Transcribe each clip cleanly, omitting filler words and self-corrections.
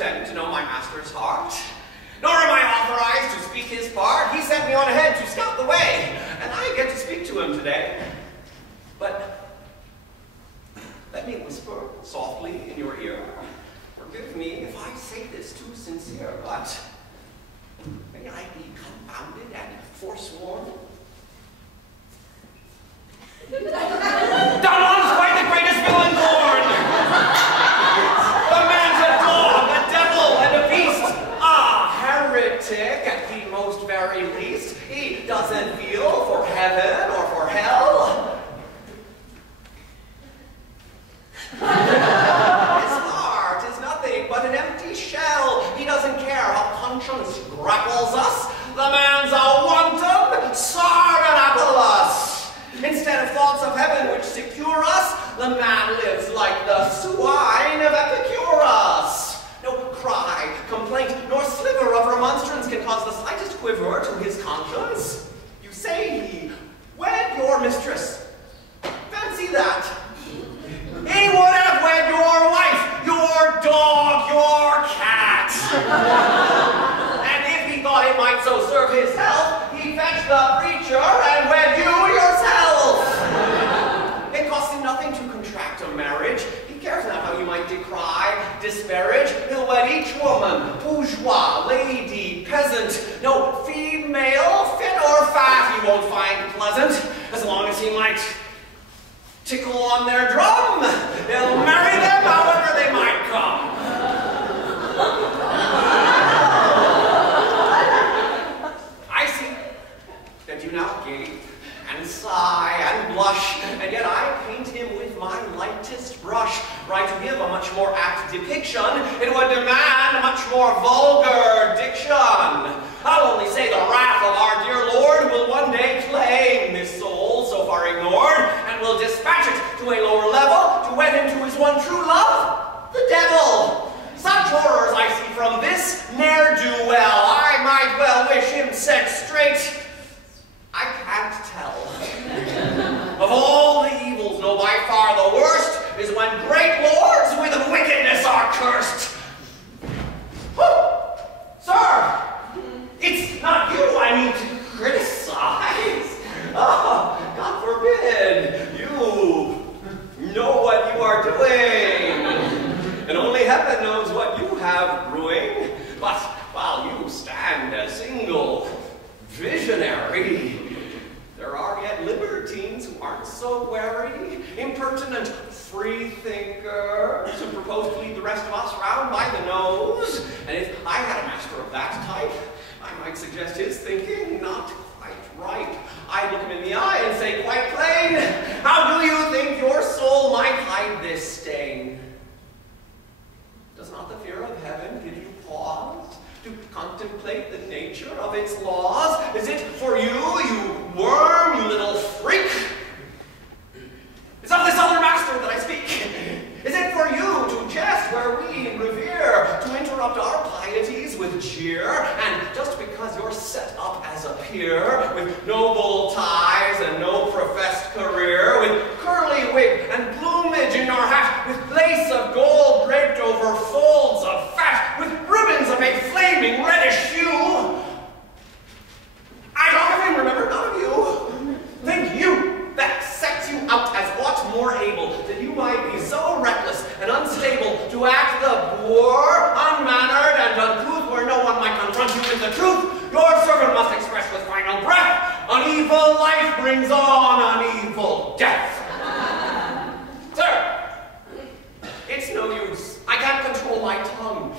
pretend to know my master's heart, nor am I authorized to speak his part. He sent me on ahead to scout the way, and I get to speak to him today. But let me whisper softly in your ear. Forgive me if I say this too sincere, but may I be confounded and forsworn? Don Juan's quite the greatest villain born! The man's a dog, a devil, and a beast! A heretic at the most very least. He doesn't feel for heaven or for hell. His heart is nothing but an empty shell. He doesn't care how conscience grapples us. The man's a wanton Sganarelle. Instead of thoughts of heaven which secure us, the man lives like the swine of Epicurus. No cry, complaint, nor sliver of remonstrance can cause the slightest quiver to his conscience. You say he wed your mistress. Fancy that. He would have wed your wife, your dog, your cat. And if he thought it might so serve his health, he fetched the preacher and wed you yourself. It costs him nothing to contract a marriage. He cares not how you might decry, disparage. He'll wed each woman, bourgeois, lady, peasant. No female, fit or fat, he won't find pleasant, as long as he might tickle on their drum. He'll marry them however they might come. I see that you now gape and sigh and blush, and yet I paint him with my lightest brush. Were I to give a much more apt depiction, it would demand a much more vulgar diction. I'll only say the wrath of our dear Lord will one day claim this soul so far ignored, and will dispatch it to a lower level to wed him to his one true love, the devil. Such horrors I see from this ne'er-do-well. I might well wish him set straight. I can't tell. Of all the evils, no, by far the worst is when great lords with wickedness are cursed. Whew! Sir! It's not you I need to criticize. Oh, God forbid. You know what you are doing. And only heaven knows what you have brewing. But while you stand a single visionary, there are yet libertines who aren't so wary, impertinent free thinkers who propose to lead the rest of us round by the nose. And if I had a master of that type, I might suggest his thinking not quite right. I'd look him in the eye and say quite plain, how do you think your soul might hide this stain? Does not the fear of heaven give you pause to contemplate the nature of its laws? Is it for you, you worm, you little freak? It's of this other master that I speak. Is it for you to jest where we revere, to interrupt our pieties with jeer, and just because you're set up as a peer, with noble ties and no professed career, with curly wig and plumage in your hat, with lace of gold draped over folds of fat, with ribbons of a flaming reddish hue? I talk of him, remember, not of you. Think you that sets you out as what more able that you might be so reckless and unstable to act the boor, unmannered and uncouth, where no one might confront you with the truth. Your servant must express with final breath, an evil life brings on an evil death. Sir, it's no use. I can't control my tongue.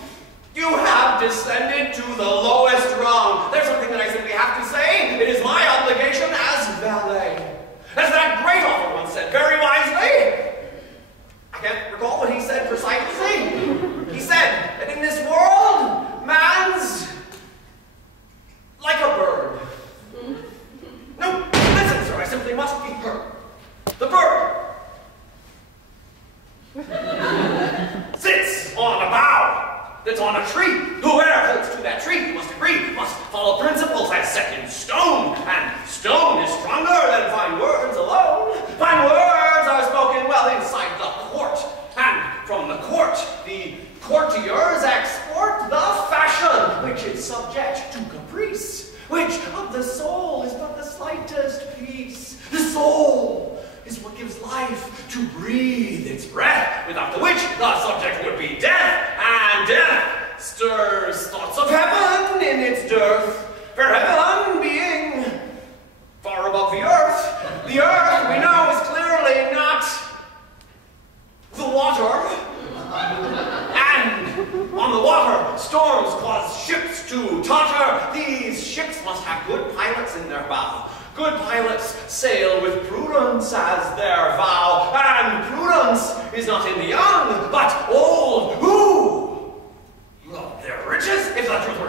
You have descended to the lowest rung. There's something that I simply have to say. It is my obligation as valet. As that great author once said very wisely, I can't recall what he said precisely. He said that in this world, man's like a bird. No, listen, sir, I simply must be heard. The bird sits on a bough that's on a tree. Whoever holds to that tree, you must agree, must follow principles as set in stone. And stone is stronger than fine words alone. Fine words are spoken well inside the court. And from the court, the courtiers export breathe its breath, without the which the subject would be death, and death stirs thoughts of heaven in its dearth, for heaven being far above the earth we know is clearly not the water, and on the water storms cause ships to totter. These ships must have good pilots in their bow. Good pilots sail with prudence as their vow, and prudence is not in the young, but old, who love their riches, if the truth